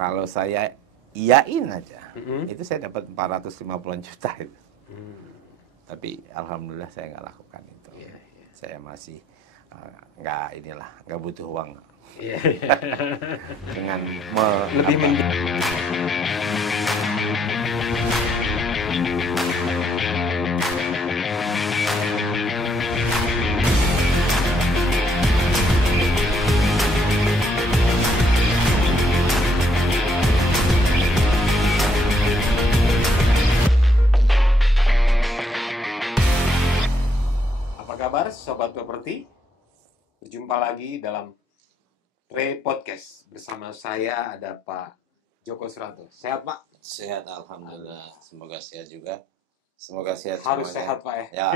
Kalau saya iyain aja, itu saya dapat 450 juta itu. Tapi alhamdulillah saya nggak lakukan itu. Saya masih nggak butuh uang. Dengan lebih Apa kabar Sobat Properti? Berjumpa lagi dalam Podcast. Bersama saya ada Pak Joko Suranto. Sehat Pak? Sehat alhamdulillah. Semoga sehat juga. Semoga sehat Harus semuanya. sehat Pak ya?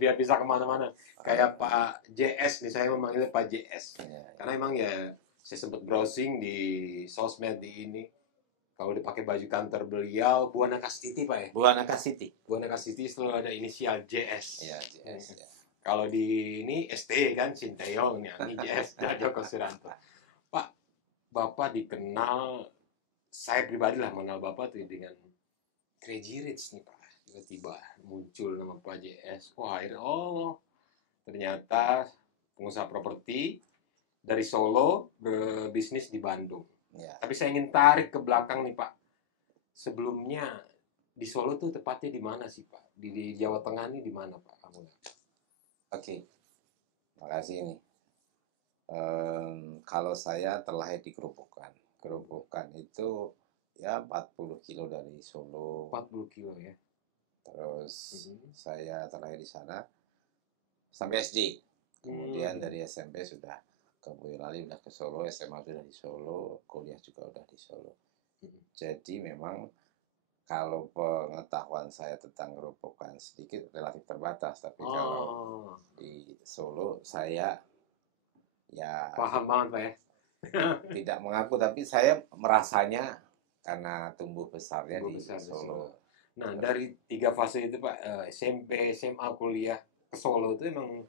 Biar bisa kemana-mana. Kayak Pak JS nih, saya memanggilnya Pak JS. Karena emang ya saya sempat browsing di sosmed di ini. Kalau dipakai baju kantor beliau, Buana Castiti Pak ya? Buana Castiti. Buana Castiti selalu ada inisial JS. Iya, JS. Ya. Kalau di ini ST kan Sinteyong, ya, ini JS Joko Suranto. Pak, Bapak dikenal, saya pribadi lah mengenal Bapak tuh dengan Crazy Rich nih Pak. Tiba-tiba muncul nama Pak JS. Wah, akhirnya ternyata pengusaha properti dari Solo berbisnis di Bandung. Ya. Tapi saya ingin tarik ke belakang nih Pak. Sebelumnya di Solo tuh tepatnya di mana sih Pak? Di Jawa Tengah nih di mana Pak kamu? Oke, makasih nih. Kalau saya terlahir di Gerobokan. Gerobokan itu ya 40 kilo dari Solo. 40 kilo ya. Terus saya terlahir di sana sampai SD. Kemudian dari SMP sudah ke Boyolali, udah ke Solo, SMA sudah di Solo, kuliah juga udah di Solo. Jadi memang kalau pengetahuan saya tentang Gerobokan sedikit relatif terbatas, tapi kalau di Solo saya ya paham banget Pak ya. Tidak mengaku, tapi saya merasanya karena tumbuh besarnya di Solo. Nah, dari 3 fase itu Pak, SMP, SMA, kuliah ke Solo itu emang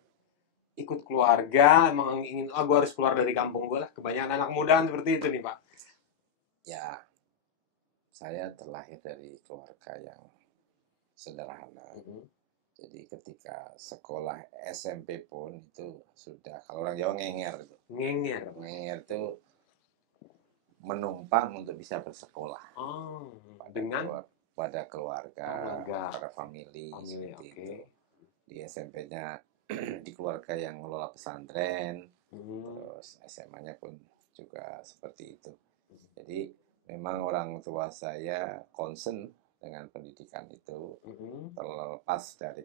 ikut keluarga, emang ingin gue harus keluar dari kampung gue lah. Kebanyakan anak muda seperti itu nih Pak. Ya, saya terlahir dari keluarga yang sederhana. Jadi ketika sekolah SMP pun itu sudah, kalau orang Jawa ngenger. Ngenger itu menumpang untuk bisa bersekolah. Pada keluarga, pada family seperti itu. Di SMP-nya di keluarga yang mengelola pesantren, terus SMA-nya pun juga seperti itu. Jadi memang orang tua saya concern dengan pendidikan itu, terlepas dari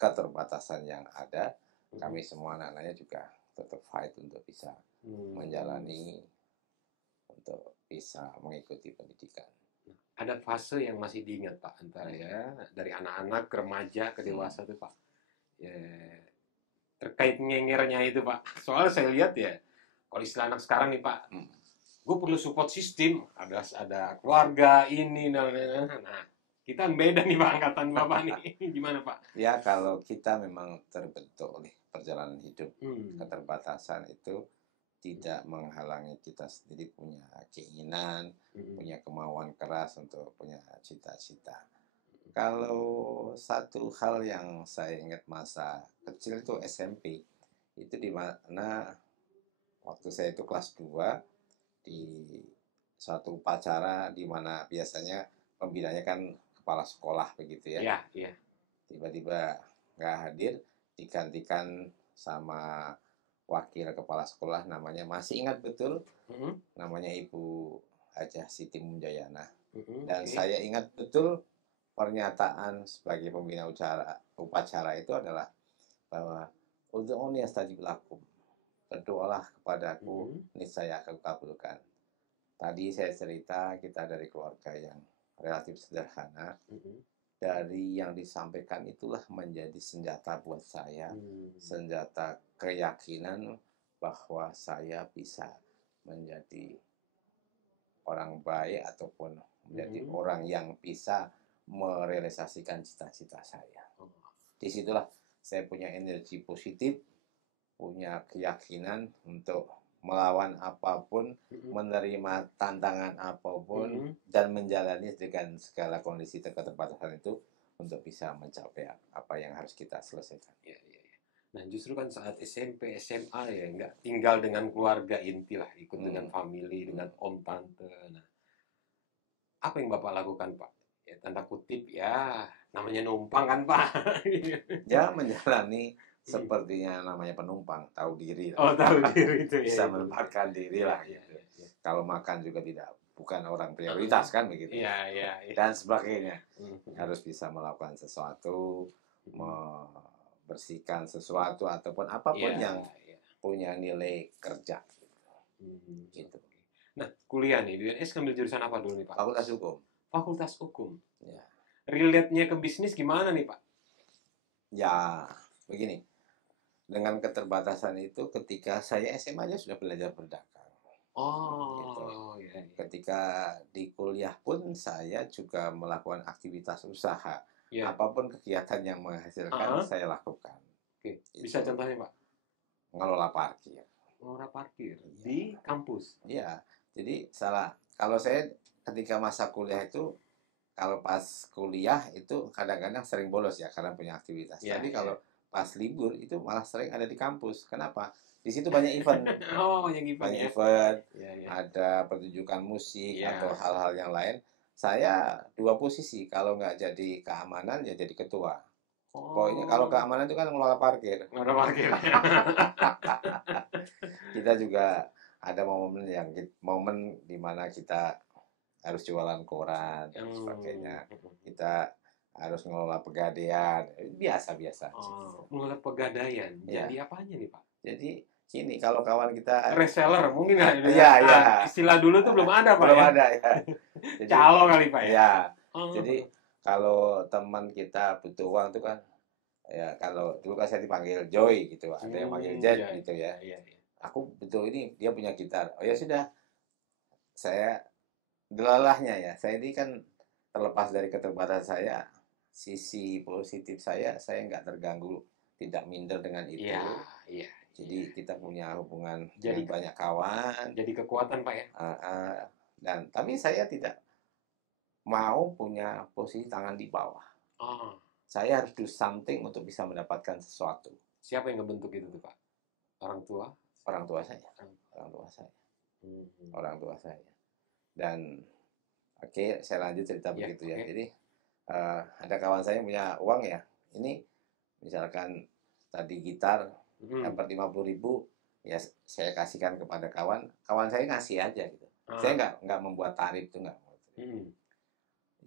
keterbatasan yang ada, kami semua anak-anaknya juga tetap fight untuk bisa menjalani, untuk bisa mengikuti pendidikan. Ada fase yang masih diingat Pak, antara ya dari anak-anak ke remaja ke dewasa tuh Pak. Ya, terkait ngengernya itu Pak. Soalnya saya lihat ya, kalau istilah anak sekarang nih Pak, gue perlu support sistem, ada keluarga ini, nah kita beda nih Pak, angkatan Bapak nih. Gimana Pak? Ya kalau kita memang terbentuk oleh perjalanan hidup, keterbatasan itu tidak menghalangi kita sendiri punya keinginan, punya kemauan keras untuk punya cita-cita. Kalau satu hal yang saya ingat masa kecil itu SMP, itu di mana waktu saya itu kelas 2 di suatu upacara di mana biasanya pembinanya kan kepala sekolah begitu ya. Iya. Tiba-tiba nggak hadir, digantikan sama wakil kepala sekolah, namanya masih ingat betul, namanya Ibu Hajah Siti Munjayana. Dan saya ingat betul pernyataan sebagai pembina upacara itu adalah bahwa ud'uuni astajib lakum, berdoalah kepadaku, niscaya akan kabulkan. Tadi saya cerita kita dari keluarga yang relatif sederhana. Dari yang disampaikan itulah menjadi senjata buat saya, senjata keyakinan bahwa saya bisa menjadi orang baik ataupun menjadi orang yang bisa merealisasikan cita-cita saya. Disitulah saya punya energi positif, punya keyakinan untuk melawan apapun, menerima tantangan apapun, dan menjalani dengan segala kondisi keterbatasan itu untuk bisa mencapai apa yang harus kita selesaikan. Ya, ya, ya. Nah, justru kan saat SMP, SMA ya nggak tinggal dengan keluarga inti lah, ikut dengan family, dengan om tante. Nah, apa yang Bapak lakukan, Pak? Ya, tanda kutip ya, namanya numpang kan, Pak? Ya, menjalani sepertinya namanya penumpang, tahu diri lah. Oh, tahu diri itu ya. Bisa menempatkan diri lah. Ya, ya, ya. Kalau makan juga bukan orang prioritas kan begitu. Ya, ya, ya. Dan sebagainya. Harus bisa melakukan sesuatu, membersihkan sesuatu ataupun apapun yang punya nilai kerja. Gitu. Nah, kuliah nih, di UNS ngambil jurusan apa dulu nih, Pak? Fakultas Hukum. Fakultas Hukum. Ya. Relate-nya ke bisnis gimana nih, Pak? Ya, begini. Dengan keterbatasan itu ketika saya SMA aja sudah belajar berdagang. Gitu. Ya. Ketika di kuliah pun saya juga melakukan aktivitas usaha. Ya. Apapun kegiatan yang menghasilkan saya lakukan. Oke. Bisa contohnya, Pak? Ngelola parkir. Ngelola parkir di kampus. Iya. Jadi kalau saya ketika masa kuliah itu, kalau pas kuliah itu kadang-kadang sering bolos ya karena punya aktivitas. Tapi kalau pas libur itu malah sering ada di kampus. Kenapa? Di situ banyak event. Banyak event. Ada pertunjukan musik atau hal-hal yang lain. Saya dua posisi. Kalau nggak jadi keamanan ya jadi ketua. Pokoknya kalau keamanan itu kan ngelola parkir. Ngelola parkir. Kita juga ada momen di mana kita harus jualan koran dan sebagainya. Kita harus ngelola pegadaian, biasa-biasa. Ngelola pegadaian. Jadi apanya nih, Pak? Jadi gini, kalau kawan kita reseller mungkin nggak? Iya. Istilah dulu tuh belum ada, Pak. Belum ada ya. Jadi, calo kali, Pak ya. Jadi kalau teman kita butuh uang tuh kan, ya kalau dulu kan saya dipanggil Joy gitu, ada yang panggil Jet gitu ya. Aku butuh ini, dia punya gitar. Oh ya sudah, saya delalahnya ya. Saya ini kan terlepas dari keterbatasan saya, sisi positif saya nggak terganggu, tidak minder dengan itu. Iya. Jadi kita punya hubungan dengan banyak kawan. Jadi kekuatan, Pak ya. Tapi saya tidak mau punya posisi tangan di bawah. Saya harus do something untuk bisa mendapatkan sesuatu. Siapa yang ngebentuk itu tuh, Pak? Orang tua? Orang tua saya. Orang tua saya. Dan oke, saya lanjut cerita begitu ya. Jadi ada kawan saya punya uang ya. Ini misalkan tadi gitar dapat 50.000, ya saya kasihkan kepada kawan. Kawan saya ngasih aja gitu. Saya nggak membuat tarif itu nggak.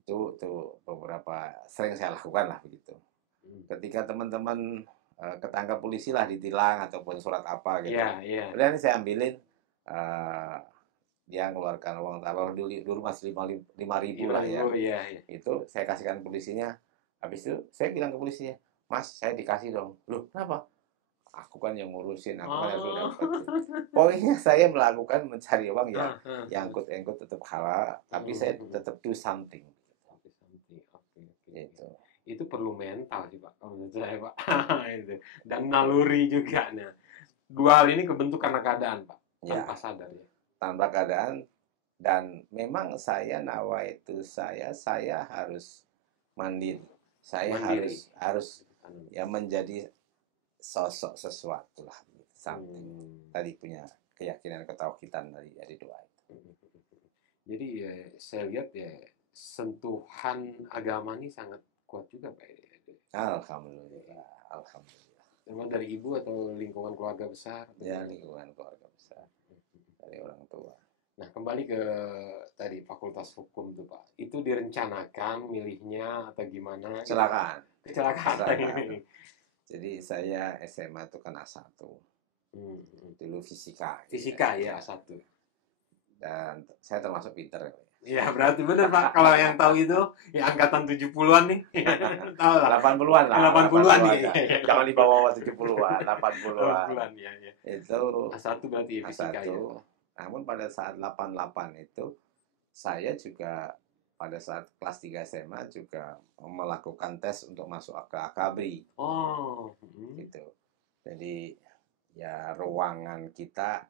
Itu beberapa sering saya lakukan lah begitu. Ketika teman-teman ketangkap polisi lah, ditilang ataupun surat apa gitu. Kemudian saya ambilin, dia ngeluarkan uang taruh dulu masih 5.000 lah ya. Itu saya kasihkan polisinya. Habis itu saya bilang ke polisinya, Mas, saya dikasih dong. Loh, kenapa? Aku kan yang ngurusin, aku kan yang dapat. Pokoknya saya melakukan mencari uang ya, yang angkut tetap halal, tapi saya tetap do something. Gitu. Itu perlu mental sih, Pak, kalau menurut saya, Pak. Dan naluri juga. Nah, dua hal ini kebentuk karena keadaan, Pak, tanpa sadar ya. Tanpa keadaan, dan memang saya saya harus mandiri. Saya harus ya menjadi sosok sesuatu lah, something. Tadi punya keyakinan, ketauhidan dari doa itu. Jadi ya, saya lihat ya sentuhan agama ini sangat kuat juga, Pak. Alhamdulillah. Memang dari ibu atau lingkungan keluarga besar? Ya, lingkungan keluarga besar. Dari orang tua. Nah, kembali ke tadi Fakultas Hukum tuh, Pak. Itu direncanakan milihnya atau gimana? Kecelakaan. Jadi saya SMA itu kan A1. Dulu fisika. Fisika ya, A1. Dan saya termasuk pinter. Iya, berarti benar, Pak. Kalau yang tahu itu, ya angkatan 70-an nih. Tahu lah. 80-an lah. 80-an nih. Jangan di bawah 70-an, 80-an. Ya. Itu A1 berarti fisika ya. Namun pada saat 88 itu, saya juga pada saat kelas 3 SMA juga melakukan tes untuk masuk ke Akabri. Gitu. Jadi ya ruangan kita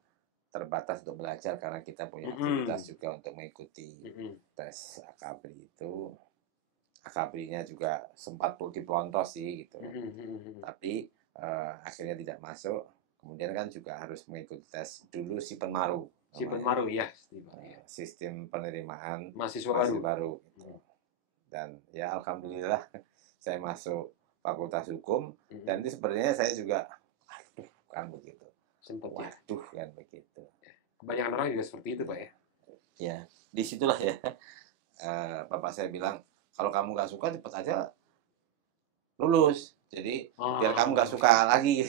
terbatas untuk belajar karena kita punya aktivitas juga untuk mengikuti tes akabri itu. Akabrinya juga sempat dipelontos sih gitu. Tapi akhirnya tidak masuk. Kemudian kan juga harus mengikuti tes dulu si Penmaru. Si Penmaru ya. Sistem penerimaan mahasiswa baru gitu. Dan ya alhamdulillah saya masuk Fakultas Hukum dan itu sebenarnya saya juga aduh kan begitu. Sempat waduh kan begitu. Kebanyakan orang juga seperti itu Pak ya. Ya, disitulah ya. Bapak saya bilang kalau kamu nggak suka cepet aja lulus. Jadi biar kamu nggak suka lagi.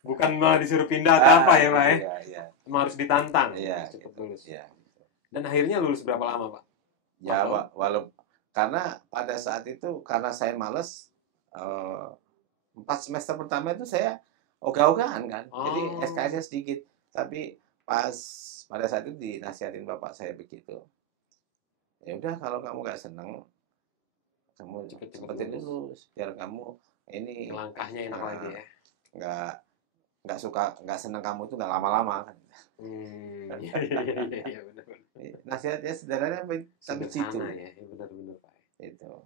Bukan malah disuruh pindah atau apa ya Pak ya? Iya. Harus ditantang. Iya. Cepet lulus. Iya. Dan akhirnya lulus berapa lama Pak? Ya walaupun karena pada saat itu karena saya males 4 semester pertama itu saya ogah-ogahan kan. Jadi SKS-nya sedikit. Tapi pas pada saat itu dinasihatin bapak saya begitu. Ya udah kalau kamu nggak seneng kamu cepetin lulus biar kamu ini langkahnya enak lagi ya. Nggak seneng kamu itu nggak lama-lama kan. Iya benar. Nasihatnya sederhana tapi situ ya, benar Pak. Itu.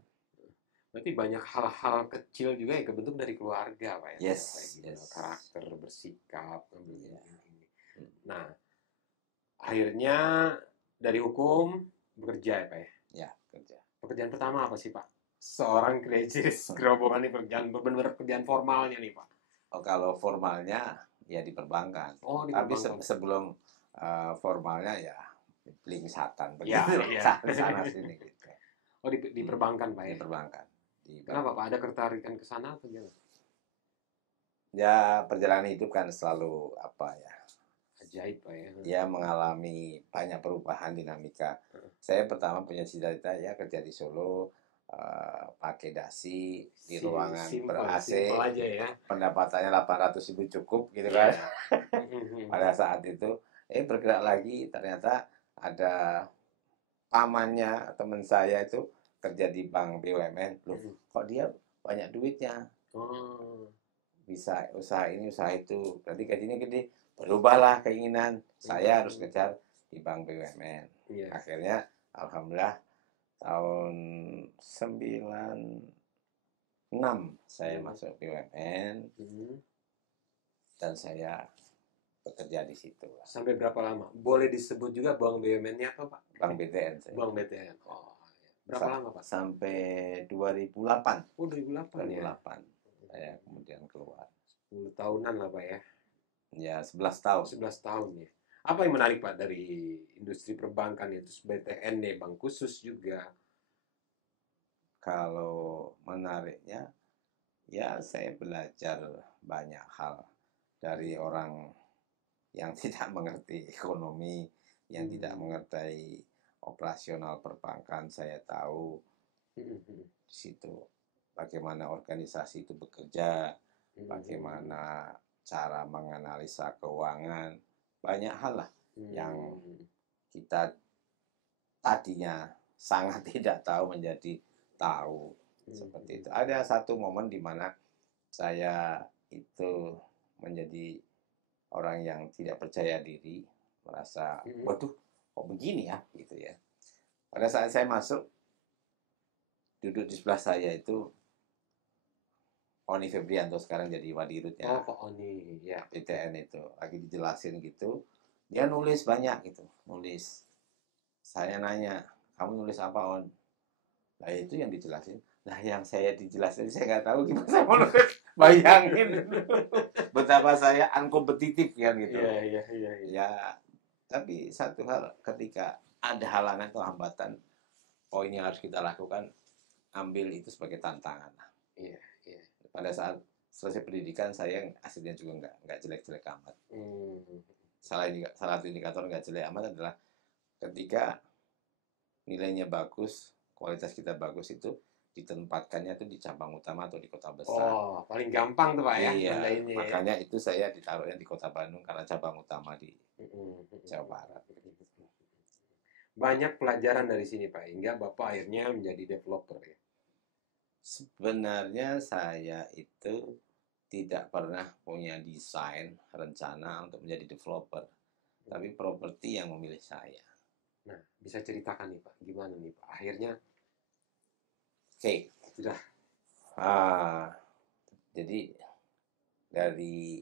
Berarti banyak hal-hal kecil juga yang kebentuk dari keluarga Pak ya. Yes. Karakter, bersikap. Nah, akhirnya dari hukum bekerja ya Pak ya. Ya, kerja. Pekerjaan pertama apa sih Pak? Seorang kreatif gerobongan ini benar-benar pekerjaan formalnya nih Pak. Oh, kalau formalnya ya di perbankan. Di tapi perbankan. sebelum formalnya ya lingsatan begitu sana sini gitu. Oh di perbankan Pak ya. Di perbankan. Kenapa Pak? Ada ketertarikan ke sana atau gimana? Ya perjalanan hidup kan selalu apa ya? Ajaib Pak ya. Ya mengalami banyak perubahan dinamika. Saya pertama punya cita-cita ya kerja di Solo. Pakai dasi di ruangan ber-AC aja ya. Pendapatannya 800.000 cukup gitu kan. Pada saat itu bergerak lagi ternyata ada pamannya teman saya itu kerja di bank BUMN. Loh, kok dia banyak duitnya, bisa usaha ini usaha itu, berarti gajinya gede. Berubahlah keinginan saya harus kejar di bank BUMN. Akhirnya alhamdulillah tahun 96 saya masuk BUMN dan saya bekerja di situ. Sampai berapa lama? Boleh disebut juga bank BUMN-nya apa Pak? Bank BTN. Bank BTN. Berapa lama Pak? Sampai 2008. 2008 ya. Saya kemudian keluar. 10 tahunan lah Pak ya. Ya 11 tahun. 11 tahun ya. Apa yang menarik Pak dari industri perbankan itu? BTN nih, bank khusus juga. Kalau menariknya, ya saya belajar banyak hal dari orang yang tidak mengerti ekonomi, yang tidak mengerti operasional perbankan. Saya tahu di situ bagaimana organisasi itu bekerja, bagaimana cara menganalisa keuangan, banyak hal lah yang kita tadinya sangat tidak tahu menjadi tahu seperti itu. Ada satu momen di mana saya itu menjadi orang yang tidak percaya diri, merasa waduh kok begini ya gitu ya. Pada saat saya masuk, duduk di sebelah saya itu Oni Febrianto, sekarang jadi wadirutnya. Pak Oni ya. BTN itu lagi dijelasin gitu, dia nulis banyak gitu, nulis. Saya nanya, kamu nulis apa On? Nah itu yang dijelasin. Nah yang saya dijelasin saya nggak tahu gimana saya mau nulis. Bayangin betapa saya unkompetitif kan gitu. Iya. Ya tapi satu hal, ketika ada halangan atau hambatan, ini harus kita lakukan, ambil itu sebagai tantangan. Iya. Pada saat selesai pendidikan saya aslinya juga nggak jelek-jelek amat. Salah satu indikator nggak jelek amat adalah ketika nilainya bagus, kualitas kita bagus, itu ditempatkannya tuh di cabang utama atau di kota besar. Paling gampang tuh Pak ya. Iya, makanya itu saya ditaruhnya di kota Bandung karena cabang utama di Jawa Barat. Banyak pelajaran dari sini Pak, hingga Bapak akhirnya menjadi developer ya. Sebenarnya saya itu tidak pernah punya desain rencana untuk menjadi developer. tapi properti yang memilih saya. Nah, bisa ceritakan nih Pak, gimana nih Pak? Akhirnya, Oke. sudah. Jadi dari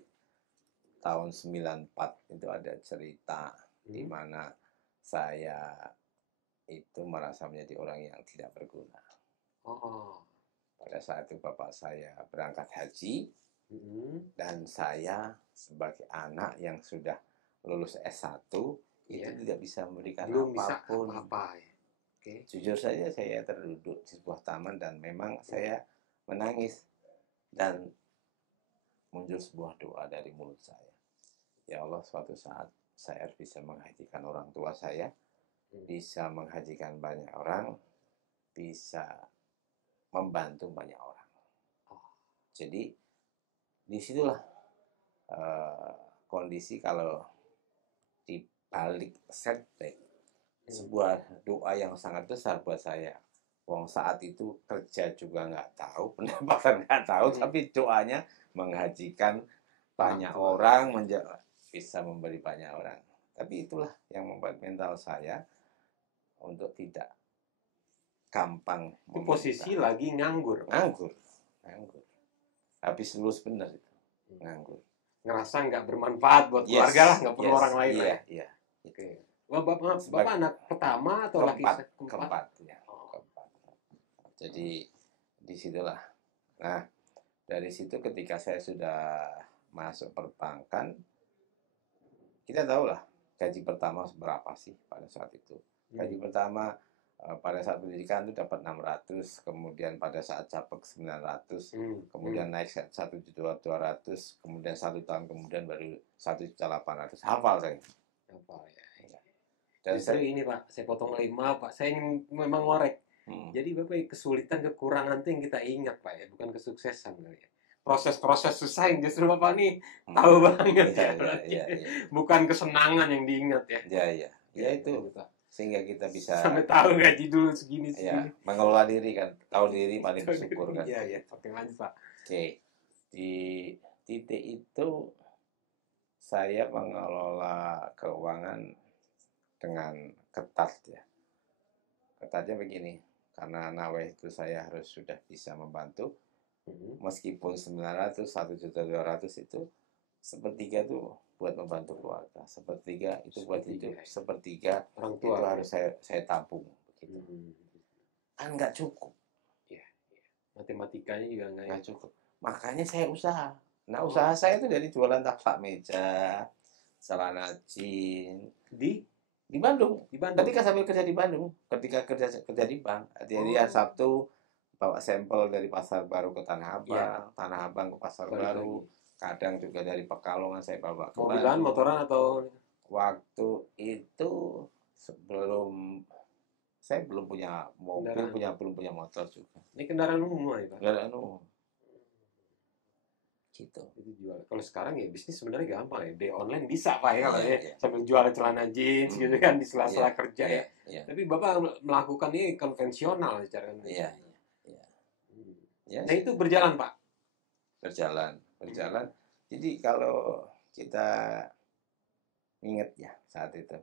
tahun 94 itu ada cerita di mana saya itu merasa menjadi orang yang tidak berguna. Pada saat itu bapak saya berangkat haji, dan saya sebagai anak yang sudah lulus S1 itu tidak bisa memberikan belum apapun. bisa apa-apa. Jujur saja saya terduduk di sebuah taman dan memang saya menangis dan muncul sebuah doa dari mulut saya. Ya Allah, suatu saat saya harus bisa menghajikan orang tua saya, bisa menghajikan banyak orang, bisa membantu banyak orang. Jadi disitulah kondisi kalau di balik setback, sebuah doa yang sangat besar buat saya. Wong saat itu kerja juga nggak tahu, pendapatan nggak tahu, tapi doanya menghajikan banyak orang, bisa memberi banyak orang. Tapi itulah yang membuat mental saya untuk tidak gampang meminta. Posisi lagi nganggur. Habis lulus bener itu, nganggur. Ngerasa nggak bermanfaat buat keluarga lah, nggak perlu orang lain. Iya. Oke. Bapak anak pertama atau laki keempat? Jadi disitulah. Nah, dari situ ketika saya sudah masuk perbankan, kita tahu lah gaji pertama berapa sih pada saat itu. Gaji pertama pada saat pendidikan itu dapat 600, kemudian pada saat capek 900, kemudian naik 1.200.000, kemudian 1 tahun kemudian baru 1.800.000. Hafal saya. Hafal ya. Dan justru ini Pak, saya potong lagi, maaf Pak, saya ingin memang ngorek. Jadi Bapak kesulitan, kekurangan itu yang kita ingat Pak ya, bukan kesuksesan kali ya. Proses-proses susah yang justru Bapak nih tahu banget ya. Bukan kesenangan yang diingat ya. Ya itu sehingga kita bisa sampai tahu gaji dulu segini. Mengelola diri kan, tahu diri paling bersyukur kan. Iya. Oke, lanjut Pak. Oke. Di titik itu saya mengelola keuangan dengan ketat ya. Ketatnya begini, karena naweh itu saya harus sudah bisa membantu. Meskipun 900, 1.200.000 itu sepertiga itu buat membantu keluarga, sepertiga itu buat hidup, sepertiga orang tua itu harus saya tabung begitu. Kan nggak cukup. Matematikanya juga nggak cukup. Makanya saya usaha. Nah, usaha saya itu dari jualan taplak meja, celana jeans di Bandung. Ketika sambil kerja di Bandung, ketika kerja di bank, hari Sabtu bawa sampel dari Pasar Baru ke Tanah Abang, Tanah Abang ke Pasar Baru, kadang juga dari Pekalongan saya bawa ke Bandung. Mobilan, motoran atau? Waktu itu saya belum punya mobil, belum punya motor juga. Ini kendaraan umum ya Pak? Kendaraan umum. Gitu. Itu jual. Kalau sekarang ya bisnis sebenarnya gampang ya. Di online bisa Pak ya, sambil jual celana jeans gitu kan di sela-sela kerja ya. Tapi Bapak melakukan ini konvensional secara konvensional. Nah itu berjalan Pak. Berjalan. Jadi kalau kita ingat ya saat itu,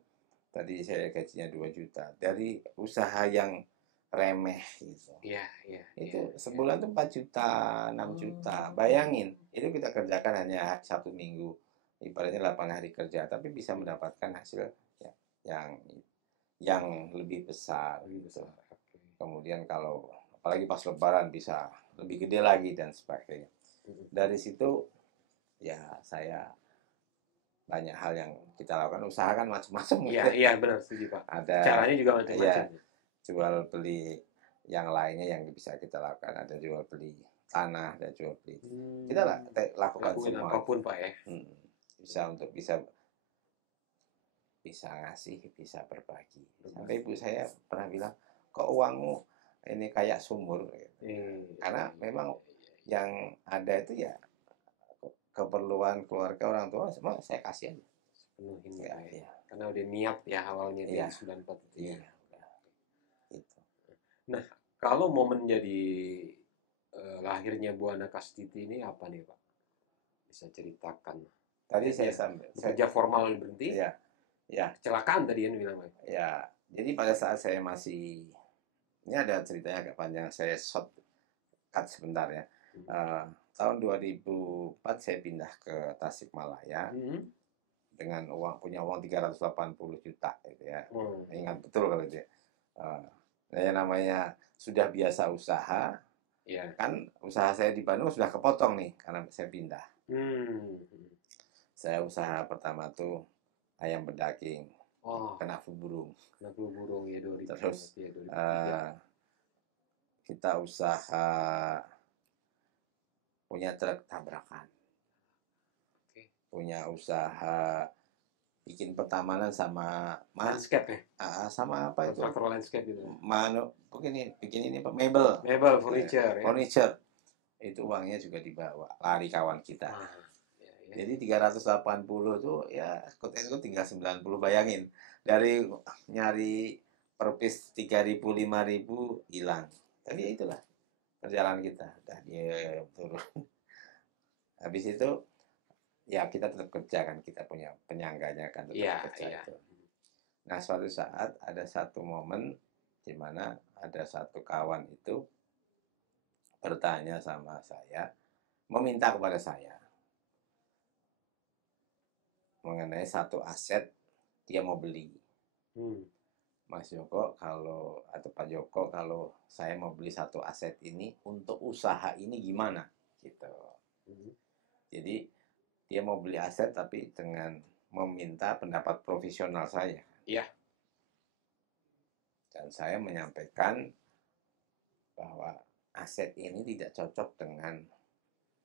tadi saya gajinya 2 juta dari usaha yang remeh gitu. Itu sebulan tuh 4 juta, 6 juta. Bayangin, itu kita kerjakan hanya 1 minggu. Ibaratnya 8 hari kerja, tapi bisa mendapatkan hasil yang lebih besar gitu. Kemudian kalau apalagi pas lebaran bisa lebih gede lagi dan sebagainya. Dari situ ya saya banyak hal yang kita lakukan, usahakan macam-macam. Iya benar, setuju Pak. Ada caranya juga macam-macam. Jual beli yang lainnya yang bisa kita lakukan, ada jual beli tanah, ada jual beli. Kita lakukan semua. Apapun Pak ya. Bisa ngasih, bisa berbagi. Sampai ibu saya pernah bilang, kok uangmu ini kayak sumur. Karena memang yang ada itu ya keperluan keluarga orang tua semua saya kasih aja. Penuhin ya. Karena udah niat ya awalnya di 94 itu. Gitu. Nah, kalau momen jadi lahirnya Bu Ana Kastiti ini apa nih Pak? Bisa ceritakan. Tadi saya kerja formal berhenti. Iya. Ya, Kecelakaan tadi yang bilang, Pak. ya. Jadi pada saat saya masih, ini ada ceritanya agak panjang, saya short cut sebentar ya. Tahun 2004 saya pindah ke Tasikmalaya dengan punya uang 380 juta gitu ya. Ingat betul kalau itu ya. Namanya sudah biasa usaha, kan usaha saya di Bandung sudah kepotong nih karena saya pindah. Saya usaha pertama tuh ayam berdaging, kena flu burung. Ya 2000. Terus kita usaha punya truk tabrakan, punya usaha bikin pertamanan sama landscape ya, sama apa itu? Kontraktor landscape itu. Bikin ini mebel, furniture. Furniture. Itu uangnya juga dibawa, lari kawan kita. Jadi 380 tuh ya ikut tinggal 90, bayangin. Dari nyari per piece 3.000 5.000 hilang. Tapi ya itulah perjalanan kita. Udah dia turun. Habis itu ya kita tetap kerja kan, kita punya penyangganya kan tetap kerja itu. Nah, suatu saat ada satu momen di mana ada satu kawan itu bertanya sama saya, meminta kepada saya mengenai satu aset dia mau beli. Mas Joko atau Pak Joko, kalau saya mau beli satu aset ini untuk usaha ini gimana gitu. Jadi dia mau beli aset tapi dengan meminta pendapat profesional saya. Iya. Dan saya menyampaikan bahwa aset ini tidak cocok dengan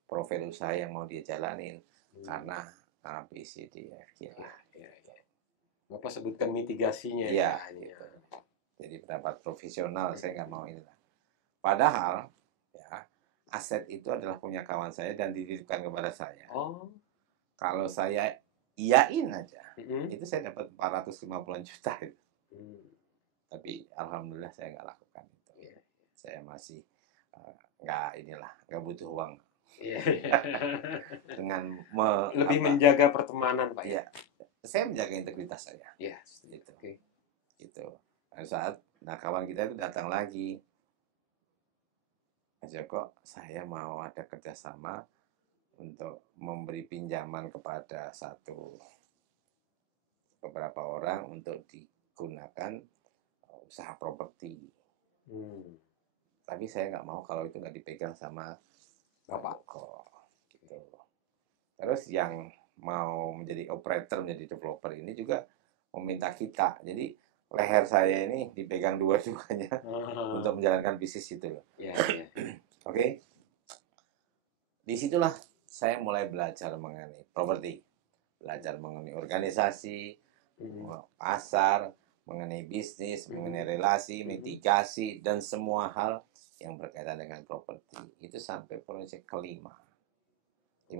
profil usaha yang mau dia jalanin karena ABCD ya. Bapak sebutkan mitigasinya. Iya. Gitu. Jadi pendapat profesional saya nggak mau inilah. Padahal ya aset itu adalah punya kawan saya dan dititipkan kepada saya. Kalau saya iyain aja, itu saya dapat 450 juta itu. Tapi alhamdulillah saya nggak lakukan itu. Saya masih nggak butuh uang. Dengan lebih menjaga pertemanan, Pak. Ya, saya menjaga integritas saya. Gitu. Gitu. Kawan kita itu datang lagi. Mas Joko, saya mau ada kerjasama untuk memberi pinjaman kepada beberapa orang untuk digunakan usaha properti. Tapi saya nggak mau kalau itu nggak dipegang sama Bapak kok. Gitu. Terus yang mau menjadi operator, menjadi developer ini juga meminta kita. Jadi leher saya ini dipegang dua-duanya untuk menjalankan bisnis itu loh. Oke. Disitulah saya mulai belajar mengenai properti, belajar mengenai organisasi, pasar, mengenai bisnis, mengenai relasi, mitigasi, dan semua hal yang berkaitan dengan properti. Itu sampai proyek kelima. 5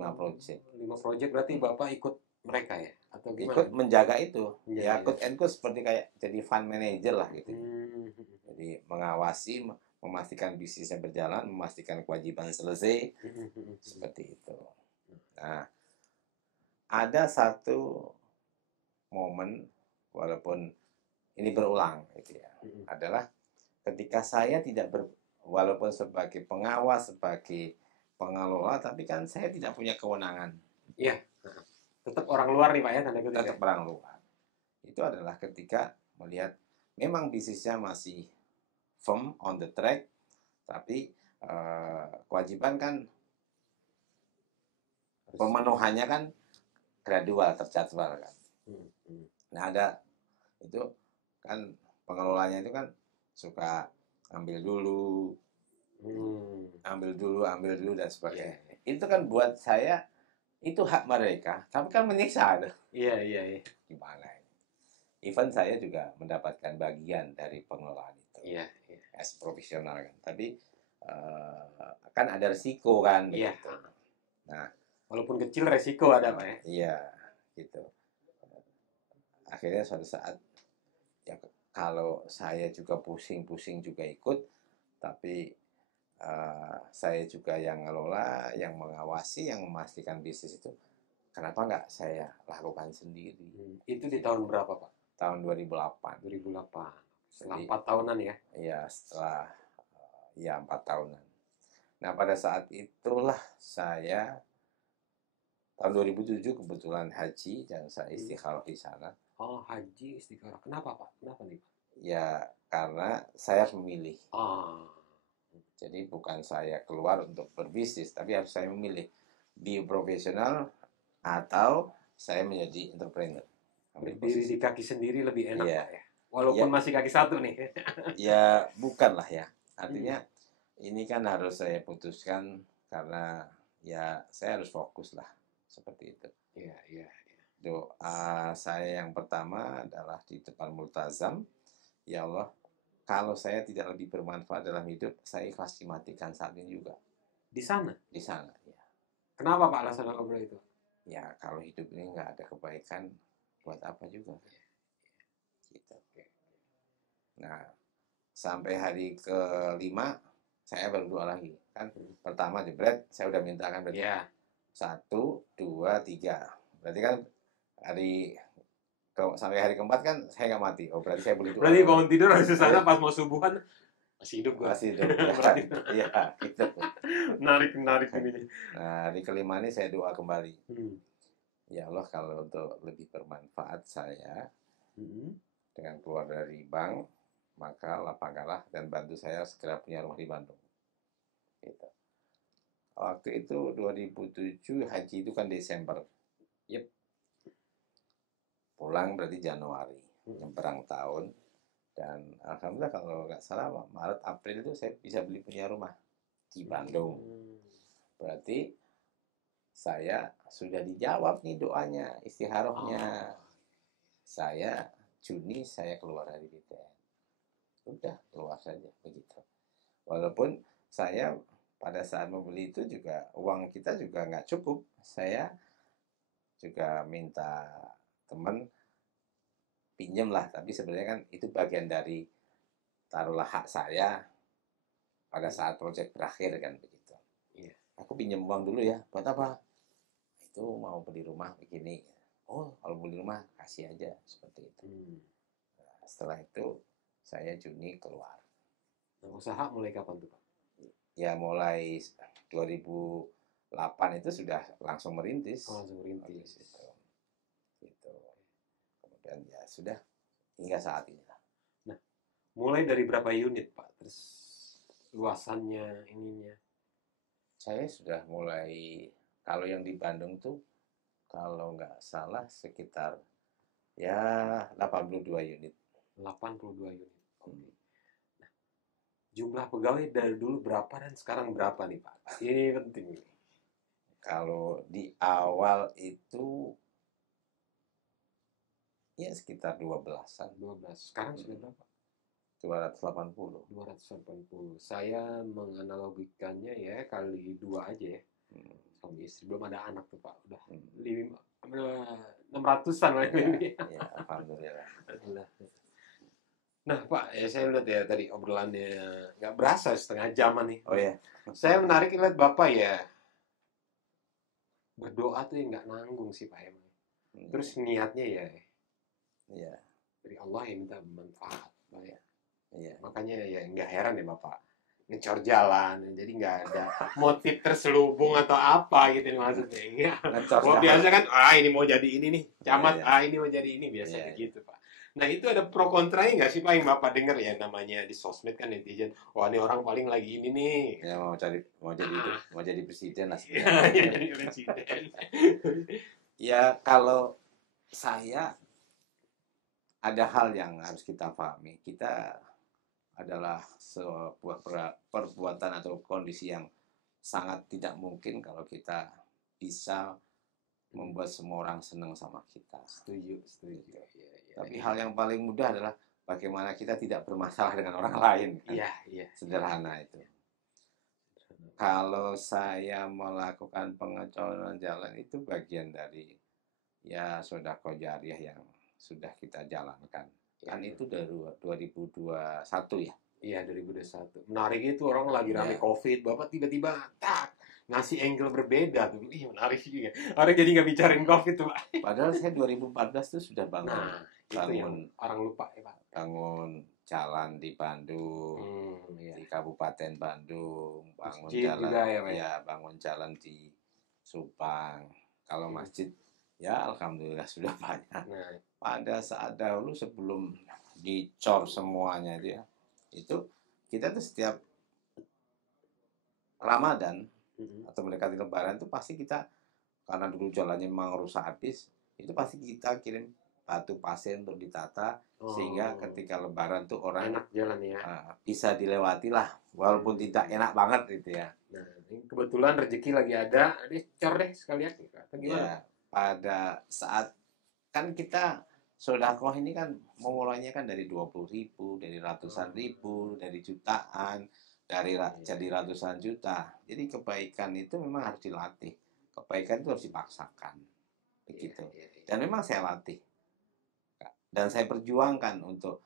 proyek berarti Bapak ikut mereka ya? Atau gimana? Ikut menjaga itu. Ya, ikut seperti kayak jadi fund manager lah gitu. Jadi mengawasi, memastikan bisnisnya berjalan, memastikan kewajiban selesai, seperti itu. Nah, ada satu momen, walaupun ini berulang, gitu ya, adalah ketika saya walaupun sebagai pengawas, sebagai pengelola, tapi kan saya tidak punya kewenangan. Iya, tetap orang luar nih Pak ya, tanda kutip. Tetap orang luar. Itu adalah ketika melihat memang bisnisnya masih firm on the track, tapi kewajiban kan pemenuhannya kan gradual, terjadwal kan. Nah itu kan pengelolanya itu kan suka ambil dulu dan sebagainya. Itu kan buat saya itu hak mereka, tapi kan menyiksa. Iya. Gimana? Even saya juga mendapatkan bagian dari pengelolaan itu. Iya. As profesional kan. Tapi kan ada risiko kan. Iya. Begitu. Nah, walaupun kecil resiko ada Pak ya. Iya, gitu. Akhirnya suatu saat ya kalau saya juga pusing juga ikut, tapi saya juga yang ngelola, yang mengawasi, yang memastikan bisnis itu kenapa nggak saya lakukan sendiri? Itu di tahun berapa, Pak? Tahun 2008. 2008. Setelah Jadi 4 tahunan ya? ya setelah ya 4 tahunan. Nah pada saat itulah saya tahun 2007 kebetulan haji dan saya istikharah di sana. Oh, haji istikharah. Kenapa, Pak? Kenapa nih, Pak? Ya karena saya harus memilih. Ah, Jadi bukan saya keluar untuk berbisnis, tapi harus saya memilih bioprofesional atau saya menjadi entrepreneur. Ambil berdiri posisi. di kaki sendiri lebih enak, Iya. Pak ya? Walaupun Iya. masih kaki satu nih. Ya bukan lah ya. Artinya ini kan harus saya putuskan karena ya saya harus fokus lah. Seperti itu. Iya, iya. Doa saya yang pertama adalah di depan multazam. Ya Allah, kalau saya tidak lebih bermanfaat dalam hidup, saya ikhlas dimatikan saat ini juga. Di sana? Di sana, ya. Kenapa, Pak, alasan Bapak itu? Ya, kalau hidup ini nggak ada kebaikan, buat apa juga. Gitu. Nah, sampai hari ke-5, saya baru doa lagi. Kan pertama jebret, saya udah mintakan berarti. Iya. 1, 2, 3. Berarti kan sampai hari keempat kan saya nggak mati. Oh berarti saya boleh doa. Berarti bangun tidur habis sana pas mau subuhan masih hidup gua. Masih hidup. Iya, gitu. Menarik ini. Nah, hari kelima ini saya doa kembali. Ya Allah, kalau untuk lebih bermanfaat saya dengan keluar dari bank, maka lapangkanlah dan bantu saya segera punya rumah di Bandung. Gitu. Waktu itu 2007 haji itu kan Desember. Yep. Pulang berarti Januari, nyebrang tahun. Dan alhamdulillah kalau nggak salah Maret April itu saya bisa punya rumah di Bandung. Berarti saya sudah dijawab nih doanya, istikharahnya. Saya Juni saya keluar dari BTN. Udah keluar saja begitu. Walaupun saya pada saat membeli itu juga uang kita juga nggak cukup. Saya juga minta teman pinjam lah, tapi sebenarnya kan itu bagian dari taruhlah hak saya pada saat proyek berakhir kan begitu. Iya. Aku pinjam uang dulu ya, buat apa? Itu mau beli rumah begini. Oh, kalau beli rumah kasih aja seperti itu. Nah, setelah itu saya Juni keluar. Nah, usaha mulai kapan tuh, Pak? Ya mulai 2008 itu sudah langsung merintis. Langsung merintis. Gitu. Kemudian ya sudah hingga saat ini. Nah, mulai dari berapa unit, Pak? Terus luasannya ininya? Saya sudah mulai, kalau yang di Bandung tuh kalau nggak salah sekitar ya 82 unit. 82 unit. Oke. Nah, jumlah pegawai dari dulu berapa dan sekarang berapa nih, Pak? Ini penting nih. Kalau di awal itu ya sekitar 12-an. 12. Sekarang sudah berapa? 280. 280. Saya menganalogikannya ya kali 2 aja ya. Suami istri belum ada anak tuh, Pak. Udah 600-an lah ini. Ya, alhamdulillah. Nah, Pak, ya saya lihat ya tadi obrolannya nggak berasa setengah jaman nih. Oh ya. Saya menarik lihat Bapak ya. Berdoa tuh yang nggak nanggung sih, Pak emang. Terus niatnya ya. Iya. Dari Allah yang minta manfaat, Pak ya. Iya. Makanya ya nggak heran ya Bapak ngecor jalan, jadi nggak ada motif terselubung atau apa gitu maksudnya. Enggak. Oh, biasa kan, ini mau jadi ini nih, camat, ini mau jadi ini, biasa gitu Pak. Nah itu ada pro kontranya nggak sih Pak yang Bapak dengar ya, namanya di sosmed kan netizen, wah ini orang paling lagi ini nih. Ya mau jadi presiden lah sebenarnya. Ya, jadi presiden. Ya kalau saya ada hal yang harus kita pahami, kita adalah sebuah perbuatan atau kondisi yang sangat tidak mungkin kalau kita bisa membuat semua orang senang sama kita. Setuju. Tapi hal yang paling mudah adalah bagaimana kita tidak bermasalah dengan orang lain. Iya. Sederhana itu. Kalau saya melakukan pengecoran jalan itu bagian dari ya sedekah jariyah yang sudah kita jalankan. Kan itu dari 2021 ya? Iya, 2021. Menarik itu orang lagi rame COVID, Bapak tiba-tiba ngasih angle berbeda tuh. Ih, menarik juga. Orang jadi nggak bicarain COVID tuh, Pak. Padahal saya 2014 tuh sudah bangun Nah, itu yang orang lupa ya, Pak. bangun jalan di Bandung, Iya. di Kabupaten Bandung, bangun Masjid jalan, juga ya, Pak. ya bangun jalan di Subang. Kalau masjid, ya alhamdulillah sudah banyak. Nah, Pada saat dahulu sebelum dicor semuanya dia, itu kita tuh setiap Ramadan atau mendekati Lebaran itu pasti kita, karena dulu jalannya memang rusak habis, itu pasti kita kirim batu pasir untuk ditata, sehingga ketika Lebaran tuh orang enak jalan ya. bisa dilewati lah, walaupun tidak enak banget gitu ya. Nah, ini kebetulan rezeki lagi ada, cor deh sekalian. Atau gimana? Ya, pada saat kan kita sedekah ini kan memulainya kan dari 20.000, dari ratusan ribu, dari jutaan, dari jadi ratusan juta. Jadi kebaikan itu memang harus dilatih. Kebaikan itu harus dipaksakan. Begitu. Dan memang saya latih. Dan saya perjuangkan untuk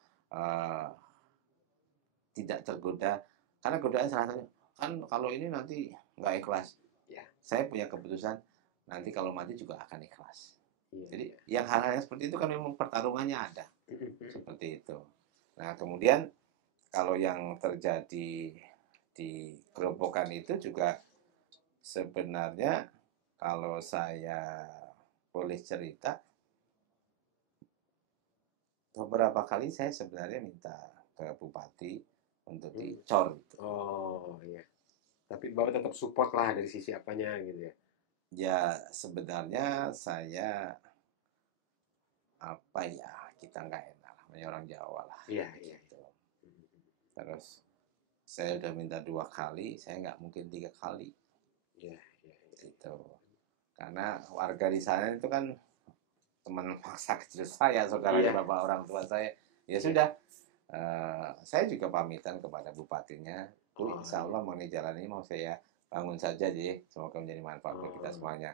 tidak tergoda. Karena godaan salah satunya kan kalau ini nanti nggak ikhlas. Ya, saya punya keputusan nanti kalau mati juga akan ikhlas. Jadi yang hal-hal yang seperti itu kan memang pertarungannya ada. Seperti itu. Nah, kemudian kalau yang terjadi di Gerobokan itu juga sebenarnya kalau saya boleh cerita, beberapa kali saya sebenarnya minta ke bupati untuk dicor. Oh iya. Tapi Bapak tetap support lah dari sisi apanya gitu ya. Ya sebenarnya saya kita nggak enak lah, orang Jawa lah. Iya iya. Gitu. Terus saya udah minta 2 kali, saya nggak mungkin 3 kali. Iya. Gitu. Karena warga di sana itu kan teman masa kecil saya, saudaranya bapak orang tua saya. Ya sudah, saya juga pamitan kepada bupatinya. Insya Allah mengenai jalan ini mau saya bangun saja, jadi semoga menjadi manfaat bagi kita semuanya.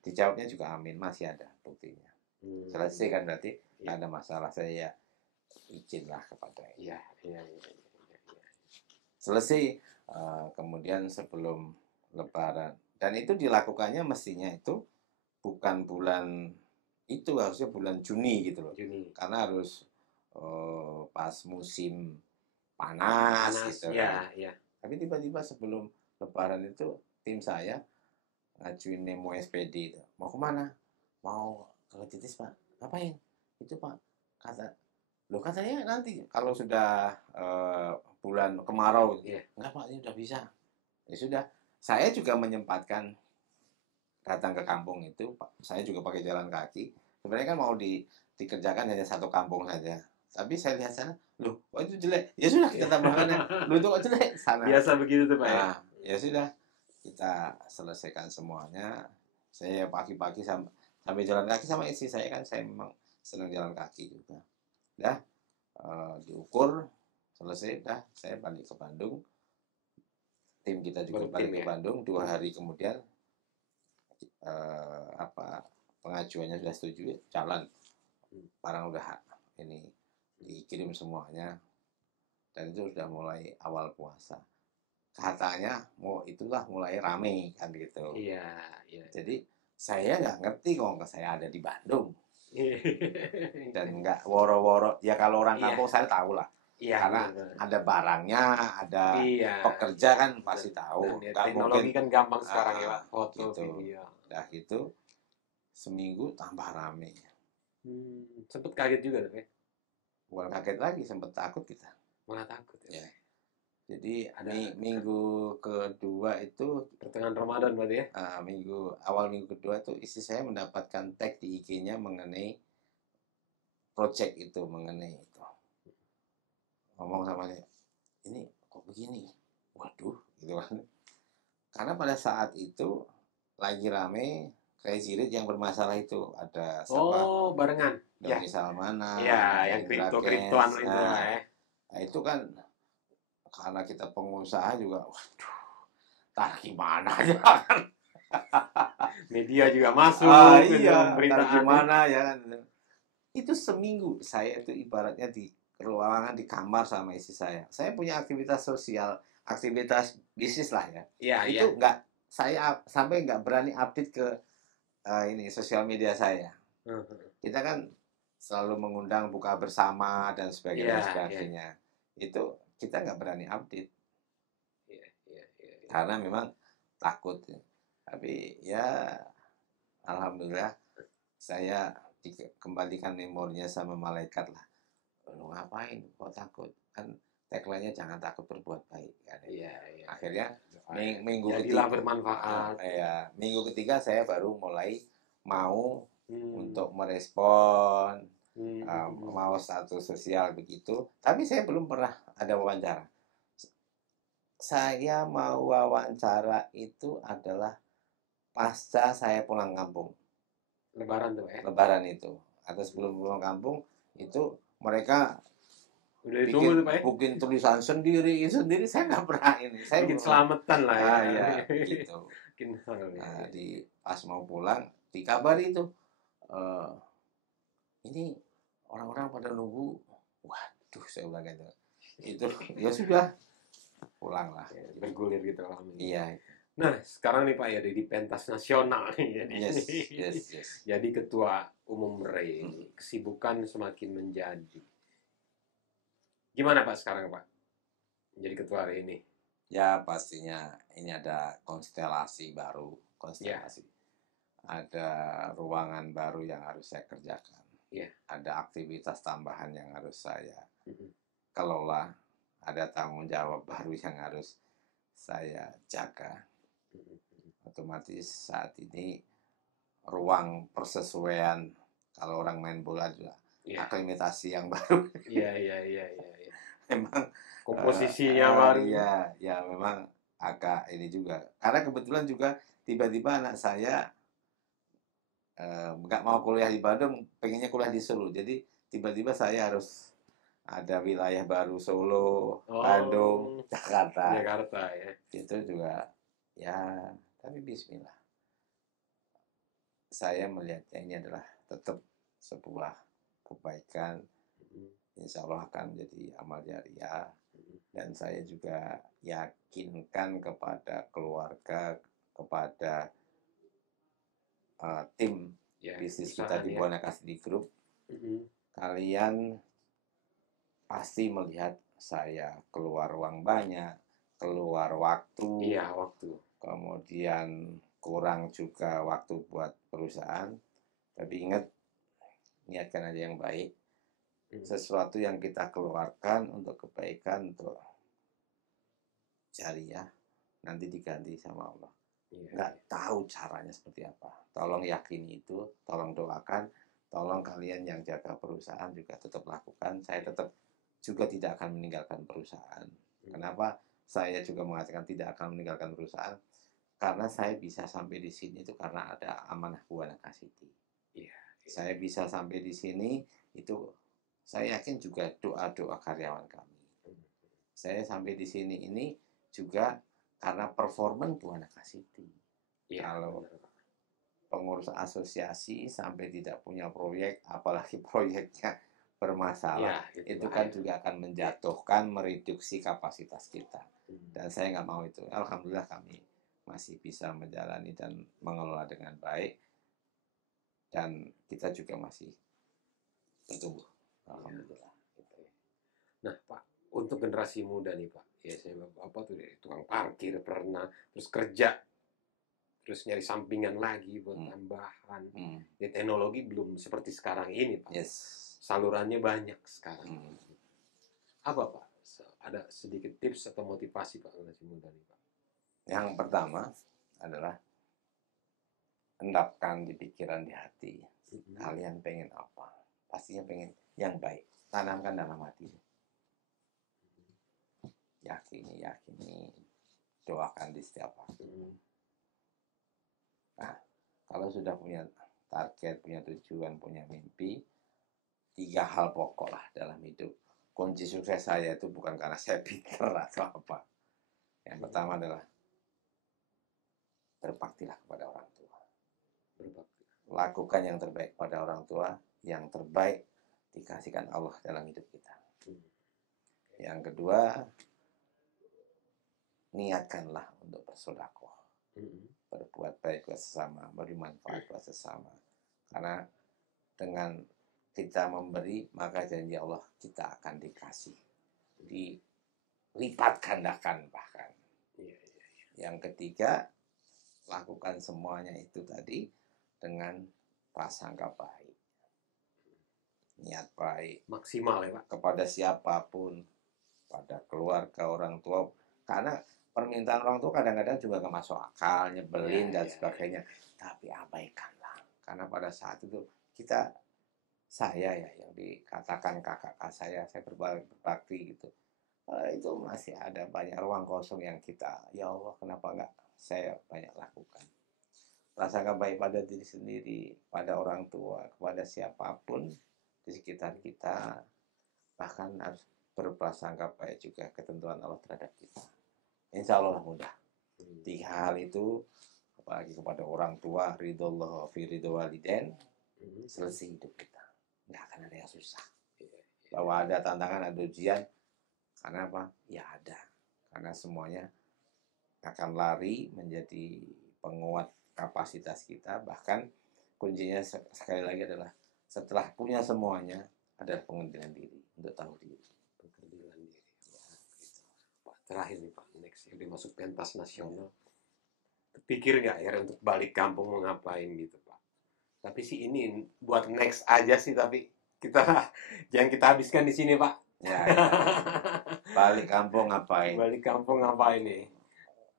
Dijawabnya juga amin, masih ada buktinya. Selesai kan berarti nggak ada masalah, saya izinlah kepada iya. Selesai, kemudian sebelum Lebaran, dan itu dilakukannya mestinya itu bukan bulan itu, harusnya bulan Juni gitu loh. Karena harus pas musim panas gitu kan. Tapi tiba-tiba sebelum Lebaran itu tim saya ngajuin memo SPD itu. Mau kemana? Mau ke Titis, Pak. Ngapain? Itu, Pak. Katanya nanti kalau sudah bulan kemarau. Enggak, Pak, ini udah bisa. Ya sudah. Saya juga menyempatkan datang ke kampung itu, Pak. Saya juga pakai jalan kaki. Sebenarnya kan mau dikerjakan hanya satu kampung saja. Tapi saya lihat sana, loh, kok itu jelek? Ya sudah, kita tambahkan ya. Loh, itu kok jelek? Sana. Biasa begitu tuh, Pak. Nah, ya sudah, kita selesaikan semuanya. Saya pagi-pagi sampai jalan kaki sama istri saya, kan saya memang senang jalan kaki juga. Dah, diukur, selesai, dah, saya balik ke Bandung. Tim kita juga balik ke Bandung. 2 hari kemudian, pengajuannya sudah setuju, jalan. Barang udah ini dikirim semuanya, dan itu sudah mulai awal puasa. Katanya itulah mulai rame kan gitu. Iya. Jadi saya nggak ngerti kok saya ada di Bandung. Dan nggak woro-woro. Ya kalau orang kampung saya tahu lah. Karena ada barangnya, ada pekerja kan pasti tahu. Teknologi kan gampang sekarang ya, Pak. Foto, gitu. Video. Udah gitu, seminggu tambah rame. Sempet kaget juga tuh, ya? Bukan kaget lagi, sempet takut kita. Malah takut ya. Jadi minggu kedua itu pertengahan Ramadan berarti ya? Awal minggu kedua itu istri saya mendapatkan tag di IG-nya mengenai project itu, mengenai itu. Ngomong sama dia, ini kok begini? Waduh, gitu kan. Karena pada saat itu lagi rame Crazy Rich yang bermasalah itu, ada siapa? Oh, barengan. Doni Salmanan. Iya, yang kriptoan itu ya. Nah, itu kan karena kita pengusaha juga, waduh, tak gimana ya kan. Media juga masuk. Iya, gimana ya kan. Itu seminggu saya itu ibaratnya di ruangan di kamar sama istri saya. Saya punya aktivitas sosial, aktivitas bisnis lah ya. Iya, itu nggak saya sampai nggak berani update ke ini sosial media saya. Kita kan selalu mengundang buka bersama dan sebagainya, sebagainya. Itu kita nggak berani update. Karena memang takut. Tapi ya alhamdulillah saya dikembalikan memorinya sama malaikat lah. Lu ngapain kok takut? Kan tagline-nya jangan takut berbuat baik. Kan? Akhirnya minggu ketiga bermanfaat. Minggu ketiga saya baru mulai mau untuk merespon, mau status sosial begitu. Tapi saya belum pernah ada wawancara. Saya mau wawancara itu adalah pasca saya pulang kampung. Lebaran tuh ya? Lebaran itu. Atau sebelum pulang kampung itu mereka bikin tulisan sendiri, saya nggak pernah ini. Saya bikin selamatan lah ya. Ya gitu. Di pas mau pulang dikabari itu, ini orang-orang pada nunggu. Waduh, saya bilang gitu. Itu ya sudah pulang lah. Bergulir gitu lah. Iya. Nah, sekarang nih Pak ya di pentas nasional nih. Yes. Jadi ketua umum REI, kesibukan semakin menjadi. Gimana Pak sekarang Pak? Jadi ketua REI ini? Ya pastinya ini ada konstelasi baru, ada ruangan baru yang harus saya kerjakan. Ada aktivitas tambahan yang harus saya kelola, ada tanggung jawab baru yang harus saya jaga. Otomatis saat ini ruang persesuaian, kalau orang main bola juga aklimatasi yang baru. Iya. Memang komposisinya baru. Ya memang agak ini juga. Karena kebetulan juga tiba-tiba anak saya nggak mau kuliah di Bandung, pengennya kuliah di Solo. Jadi tiba-tiba saya harus ada wilayah baru, Solo, Bandung, Jakarta ya. Itu juga ya, tapi bismillah. Saya melihatnya ini adalah tetap sebuah kebaikan. Insya Allah akan menjadi amal jariah. Dan saya juga yakinkan kepada keluarga, kepada tim bisnis kita di Buana Custody Group. Kalian pasti melihat saya keluar uang banyak, keluar waktu. Kemudian kurang juga waktu buat perusahaan. Tapi ingat, niatkan aja yang baik. Sesuatu yang kita keluarkan untuk kebaikan, untuk jariah, nanti diganti sama Allah. Nggak tahu caranya seperti apa. Tolong yakini itu, tolong doakan, tolong kalian yang jaga perusahaan juga tetap lakukan. Saya tetap juga tidak akan meninggalkan perusahaan. Kenapa saya juga mengatakan tidak akan meninggalkan perusahaan? Karena saya bisa sampai di sini itu karena ada amanah Buana Custody. Saya bisa sampai di sini itu saya yakin juga doa-doa karyawan kami. Saya sampai di sini ini juga karena performan Buana Custody. Kalau pengurus asosiasi sampai tidak punya proyek, apalagi proyeknya bermasalah, itu kan juga akan menjatuhkan, mereduksi kapasitas kita. Dan saya nggak mau itu. Alhamdulillah kami masih bisa menjalani dan mengelola dengan baik. Dan kita juga masih bertumbuh. Alhamdulillah. Nah Pak, untuk generasi muda nih Pak, saya tukang parkir pernah, terus kerja, terus nyari sampingan lagi buat tambahan. Teknologi belum seperti sekarang ini Pak. Salurannya banyak sekarang. Apa Pak? Ada sedikit tips atau motivasi Pak generasi muda nih Pak? Yang pertama adalah endapkan di pikiran, di hati. Kalian pengen apa? Pastinya pengen yang baik. Tanamkan dalam hati. Yakini, doakan di setiap waktu. Nah, kalau sudah punya target, punya tujuan, punya mimpi, 3 hal pokok lah dalam hidup. Kunci sukses saya itu bukan karena saya pintar atau apa. Yang pertama adalah berbaktilah kepada orang tua. Lakukan yang terbaik pada orang tua, yang terbaik dikasihkan Allah dalam hidup kita. Yang kedua, niatkanlah untuk bersedekah. berbuat baik buat sesama, beri manfaat buat sesama. Karena dengan kita memberi, maka janji Allah kita akan dikasih, dilipat gandakan bahkan. Yang ketiga, lakukan semuanya itu tadi dengan prasangka baik, niat baik, maksimal ya Pak, kepada siapapun, pada keluarga, orang tua. Karena permintaan orang tua kadang-kadang juga gak masuk akal, nyebelin dan sebagainya. Tapi abaikanlah, karena pada saat itu saya ya yang dikatakan kakak saya berbakti gitu. Itu masih ada banyak ruang kosong yang kita, ya Allah kenapa enggak saya banyak lakukan. Prasangka baik pada diri sendiri, pada orang tua, kepada siapapun di sekitar kita, bahkan harus berprasangka baik juga ketentuan Allah terhadap kita. Insya Allah mudah. 3 hal itu, apalagi kepada orang tua, ridhollah fi ridho waliden, selesai hidup kita. Nggak akan ada yang susah. Bahwa ada tantangan, ada ujian, karena apa? Ya ada. Karena semuanya akan lari menjadi penguat kapasitas kita. Bahkan kuncinya sekali lagi adalah setelah punya semuanya, ada pengundilan diri untuk tahu diri. Pengundilan diri. Pak, terakhir nih Pak, next yang dimasuk pentas nasional. Pikir nggak ya untuk balik kampung mau ngapain gitu Pak? Tapi sih ini buat next aja sih, tapi jangan kita habiskan di sini Pak. Ya. Balik kampung ngapain? Balik kampung ngapain nih?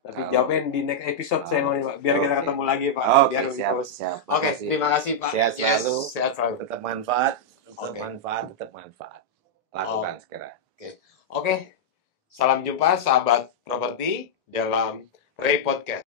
Tapi jawabin di next episode saya mau nih Pak. Biar kita ketemu lagi Pak. Oke, siap. Oke, terima kasih Pak. Sehat selalu. Sehat selalu. Tetap manfaat. Tetap manfaat. Lakukan segera. Oke. Salam jumpa sahabat properti dalam Ray Podcast.